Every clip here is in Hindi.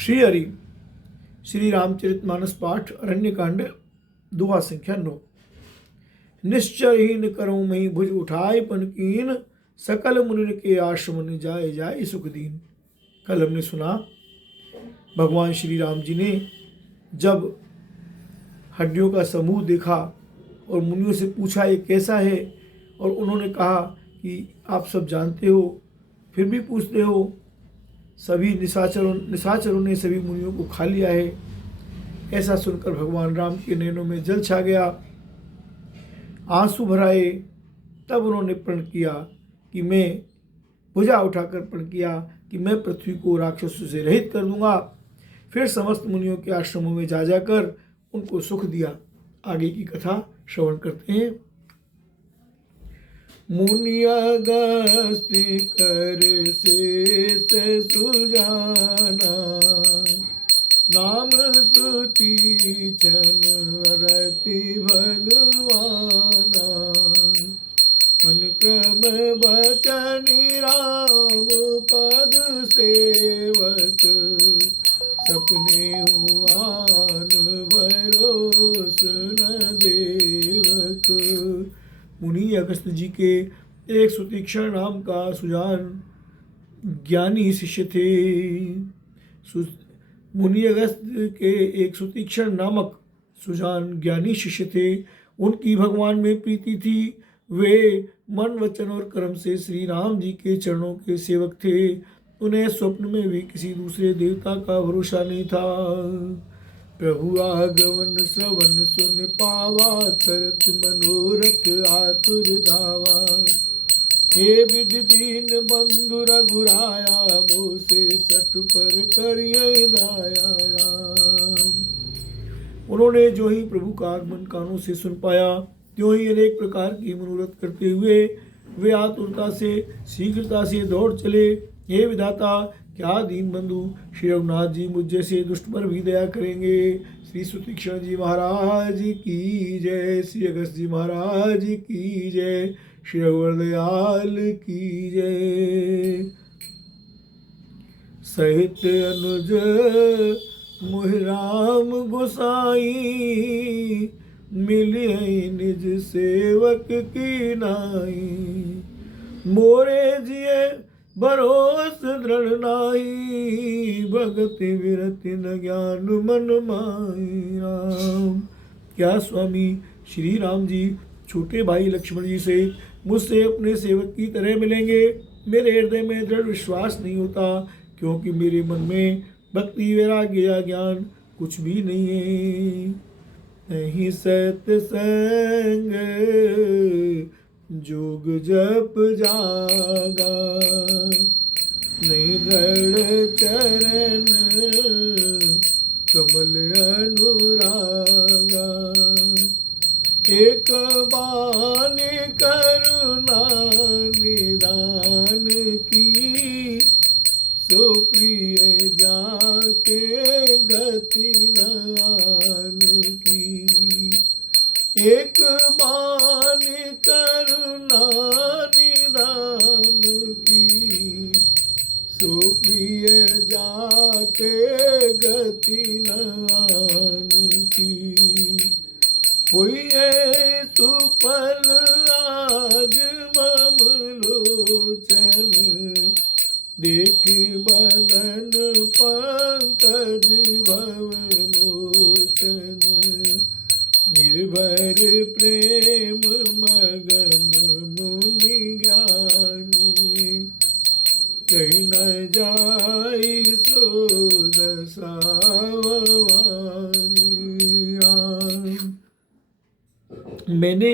श्री हरि श्री रामचरितमानस पाठ अरण्यकांड दुआ संख्या 9। निश्चरहीन करो मही भुज उठाए पनकीन, सकल मुनि के आश्रम जाए जाए सुख दीन। कल हमने सुना भगवान श्री राम जी ने जब हड्डियों का समूह देखा और मुनियों से पूछा ये कैसा है, और उन्होंने कहा कि आप सब जानते हो फिर भी पूछते हो। सभी निशाचरों ने सभी मुनियों को खा लिया है। ऐसा सुनकर भगवान राम के नैनों में जल छा गया, आंसू भराए। तब उन्होंने प्रण किया कि मैं भुजा उठाकर प्रण किया कि मैं पृथ्वी को राक्षसों से रहित कर दूंगा। फिर समस्त मुनियों के आश्रमों में जा जाकर उनको सुख दिया। आगे की कथा श्रवण करते हैं। मुनि अगस्त्य कर शेष सुजाना, नाम स्तुति छन रति भगवाना। मन क्रम बचन राम पद सेवक, सपने हुआन भरोस न देवक। मुनि अगस्त जी के एक सुतीक्षण नाम का सुजान ज्ञानी शिष्य थे। मुनि अगस्त के एक सुतीक्षण नामक सुजान ज्ञानी शिष्य थे। उनकी भगवान में प्रीति थी। वे मन वचन और कर्म से श्री राम जी के चरणों के सेवक थे। उन्हें स्वप्न में भी किसी दूसरे देवता का भरोसा नहीं था। प्रभु आगमन श्रवण सुन पावा, करत मनोरथ आतुर धावा। हे विधि दीन बंधु रघुराया, मोसे सठ पर करिए दाया राम। उन्होंने जो ही प्रभु का आगमन कानों से सुन पाया, त्यों ही अनेक प्रकार की मनोरथ करते हुए वे आतुरता से शीघ्रता से दौड़ चले। हे विधाता, क्या दीन बंधु श्री रघुनाथ जी मुझ जैसे दुष्ट पर भी दया करेंगे। श्री सुतीक्षण जी महाराज की जय, श्री अगस्त जी महाराज की जय, श्री रघुवर दयाल की जय। सहित अनुज मोहि राम गोसाई, मिलिए निज सेवक की नाई। मोरे जिए भरोस दृढ़ नाई, भगति विरति न ज्ञान मन माई राम। क्या स्वामी श्री राम जी छोटे भाई लक्ष्मण जी से मुझसे अपने सेवक की तरह मिलेंगे? मेरे हृदय में दृढ़ विश्वास नहीं होता, क्योंकि मेरे मन में भक्ति वैराग्य या ज्ञान कुछ भी नहीं है। नहीं सत्संग जोग जप जागा, नहीं दृढ़ चरण कमल अनुरागा। एक बानी करुणा निदान की, सो प्रिय जाके गति नान की। एक बानी करुणा निदान की, सो प्रिय जाके गति नान की। हुई सुफल आज मम लोचन, देख बदन पंकज भव मोचन। निर्भर प्रेम मगन मुनि ज्ञानी, कहीं न जाई सो दशा भवानी। मैंने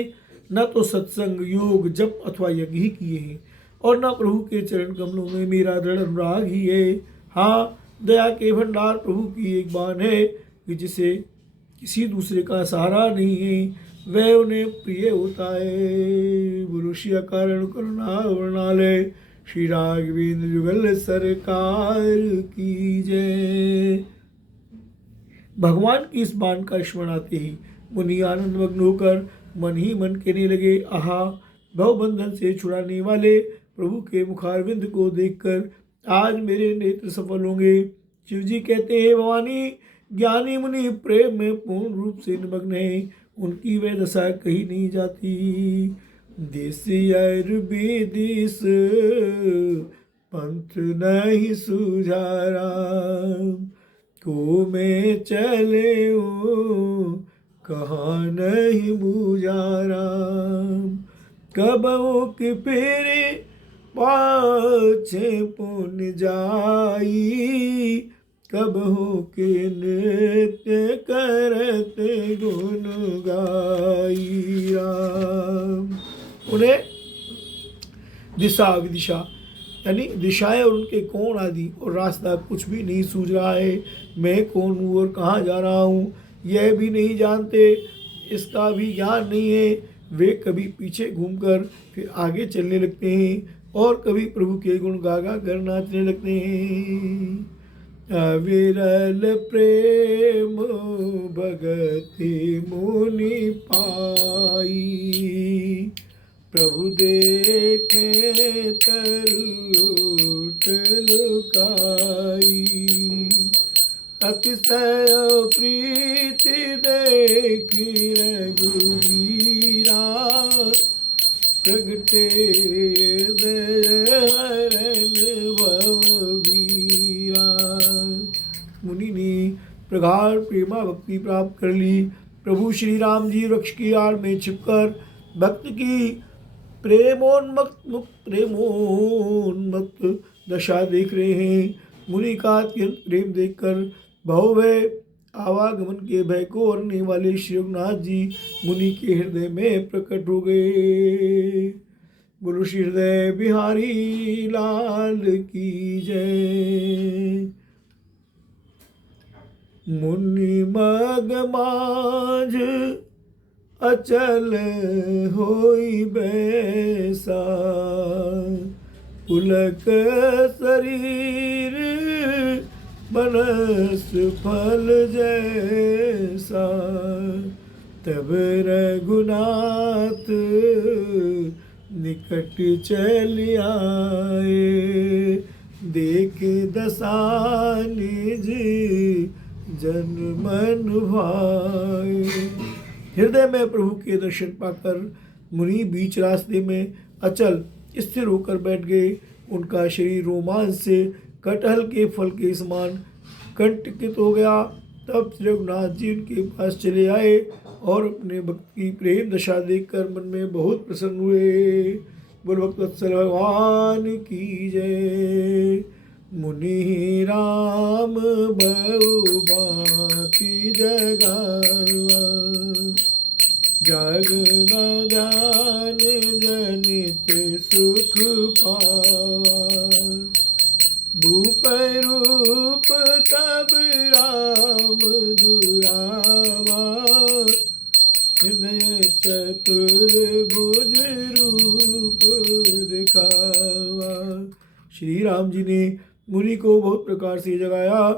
न तो सत्संग योग जप अथवा यज्ञ ही किए हैं, और न प्रभु के चरण कमलों में मेरा दृढ़ अनुराग ही है। हाँ, दया के भंडार प्रभु की एक बान है कि जिसे किसी दूसरे का सहारा नहीं है, वह उन्हें प्रिय होता है। बुरुषिया कारण करुणा वर्णालय, श्री राघवेंद्र जुगल सरकार की जय। भगवान की इस बाण का स्मरण आते ही मुनि आनंद मग्न होकर मन ही मन कहने लगे, आहा, भवबंधन से छुड़ाने वाले प्रभु के मुखारविंद को देखकर आज मेरे नेत्र सफल होंगे। शिव जी कहते हैं भवानी, ज्ञानी मुनि प्रेम में पूर्ण रूप से निमग्न है, उनकी वह दशा कही नहीं जाती। देसी आयुर्वेदिस पंथ नहीं सूझा राम, को में चले कहाँ नहीं बूझा राम। कबहू की फेरे पाछे पुन जाई, कबहू के नृत्य करते गुण गाई राम। उन्हें दिशा विदिशा यानी दिशाएं और उनके कोण आदि और रास्ता कुछ भी नहीं सूझ रहा है। मैं कौन हूँ और कहाँ जा रहा हूँ यह भी नहीं जानते, इसका भी ज्ञान नहीं है। वे कभी पीछे घूमकर फिर आगे चलने लगते हैं और कभी प्रभु के गुण गा गा कर नाचने लगते हैं। अविरल प्रेम भगति मुनि पाई, प्रभु देखे तरुट लुकाई। अतिशय प्रीति देखी रघुवीरा, प्रगटे हरण भववीरा। मुनि ने प्रगाढ़ प्रेमा भक्ति प्राप्त कर ली। प्रभु श्री राम जी वृक्ष की आड़ में छिपकर भक्त की प्रेमोन्मत्त दशा देख रहे हैं। मुनि का अत्यंत प्रेम देखकर भवभय आवागमन के भय को हरने वाले श्री रघुनाथ जी मुनि के हृदय में प्रकट हो गए। बोलो श्री हृदय बिहारी लाल की जय। मुनि मग माझ अचल होई बैसा, पुलक शरीर बनस फल जैसा। तब रघुनाथ निकट चल आए, देख दशा निज जन मन भाए। हृदय में प्रभु के दर्शन पाकर मुनि बीच रास्ते में अचल स्थिर होकर बैठ गए। उनका शरीर रोमांच से कटहल के फल के समान कंटकित हो गया। तब श्री रघुनाथ जी उनके पास चले आए और अपने भक्त की प्रेम दशा देखकर मन में बहुत प्रसन्न हुए। बोल भक्तवत्सल भगवान की जय। मुनि राम बहु भांति जगावा, जग न जान जनित सुख पावा। भूप रूप तब राम दुरावा, हृदय चतुर्भुज रूप दिखावा। श्री राम जी ने मुनि को बहुत प्रकार से जगाया,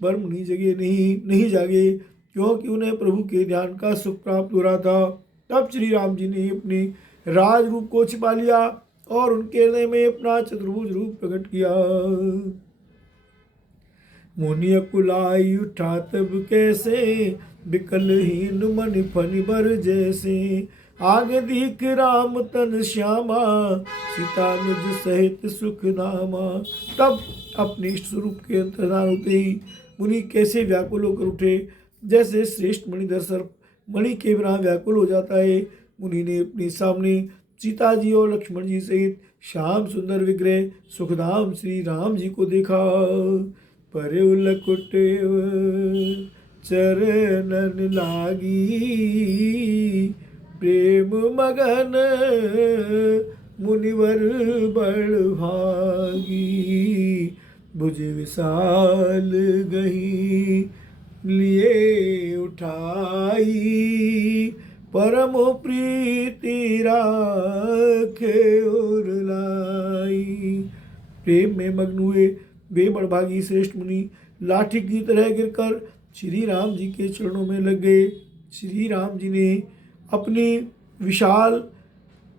पर मुनि जगे नहीं जागे, क्योंकि उन्हें प्रभु के ध्यान का सुख प्राप्त हो रहा था। तब श्री राम जी ने अपने राज रूप को छिपा लिया और उनके हृदय में अपना चतुर्भुज रूप प्रकट किया। मुनि अकुलाई उठा तब कैसे, विकलहीन मन फनि बर जैसे। आगे दिख राम तन श्यामा, सीता निज सहित सुख नामा। तब अपने इष्ट स्वरूप के अंतर्धान होते ही मुनि कैसे व्याकुल होकर उठे, जैसे श्रेष्ठ मणिधर सर्प मणि के बिना व्याकुल हो जाता है। मुनि ने अपने सामने सीता जी और लक्ष्मण जी सहित श्याम सुंदर विग्रह सुखधाम श्री राम जी को देखा। परउलकुट चरणन लागी, प्रेम मगन मुनिवर बड़ भागी। भुज विशाल गही लिए उठाई, परम प्रीति राखे और लाई। प्रेम में मग्न हुए वे बड़भागी श्रेष्ठ मुनि लाठी की तरह गिरकर श्री राम जी के चरणों में लग गए। श्री राम जी ने अपनी विशाल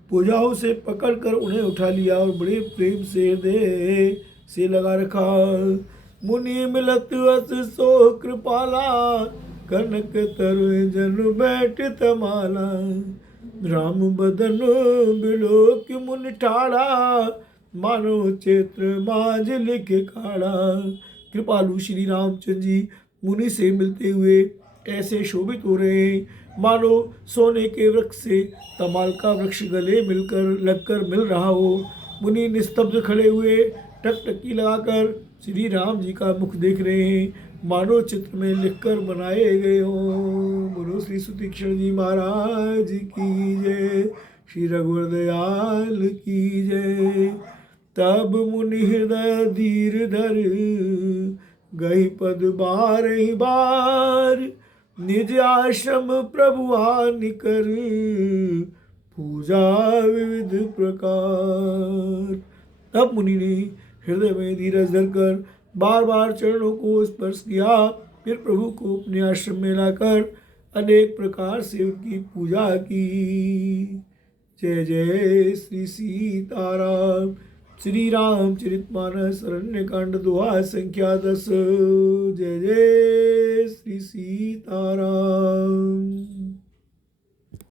भुजाओं से पकड़कर उन्हें उठा लिया और बड़े प्रेम से हृदय से लगा रखा। मुनि मिलत अस सो कृपाला, कनक तरु जन बैठत माला। राम बदन बिलोक मुनि ठाड़ा, मानो क्षेत्र माज लिख खाड़ा। कृपालु श्री रामचंद्र जी मुनि से मिलते हुए ऐसे शोभित हो रहे हैं मानो सोने के वृक्ष से तमाल का वृक्ष गले मिलकर लगकर मिल रहा हो। मुनि निस्तब्ध खड़े हुए टकटकी लगाकर श्री राम जी का मुख देख रहे हैं, मानो चित्र में लिखकर बनाए गए हों। बोलो श्री सुतीक्षण जी महाराज की जय, श्री रघुवर दयाल की जय। तब मुनि हृदय धीर धर, गई पद बारहि बार। निज आश्रम प्रभु आनि कर, पूजा विविध प्रकार। तब मुनि ने हृदय में धीरज धरकर बार बार चरणों को स्पर्श किया, फिर प्रभु को अपने आश्रम में लाकर अनेक प्रकार से उनकी पूजा की। जय जय श्री सीताराम। श्री रामचरितमानस अरण्य कांड दोहा संख्या 10। जय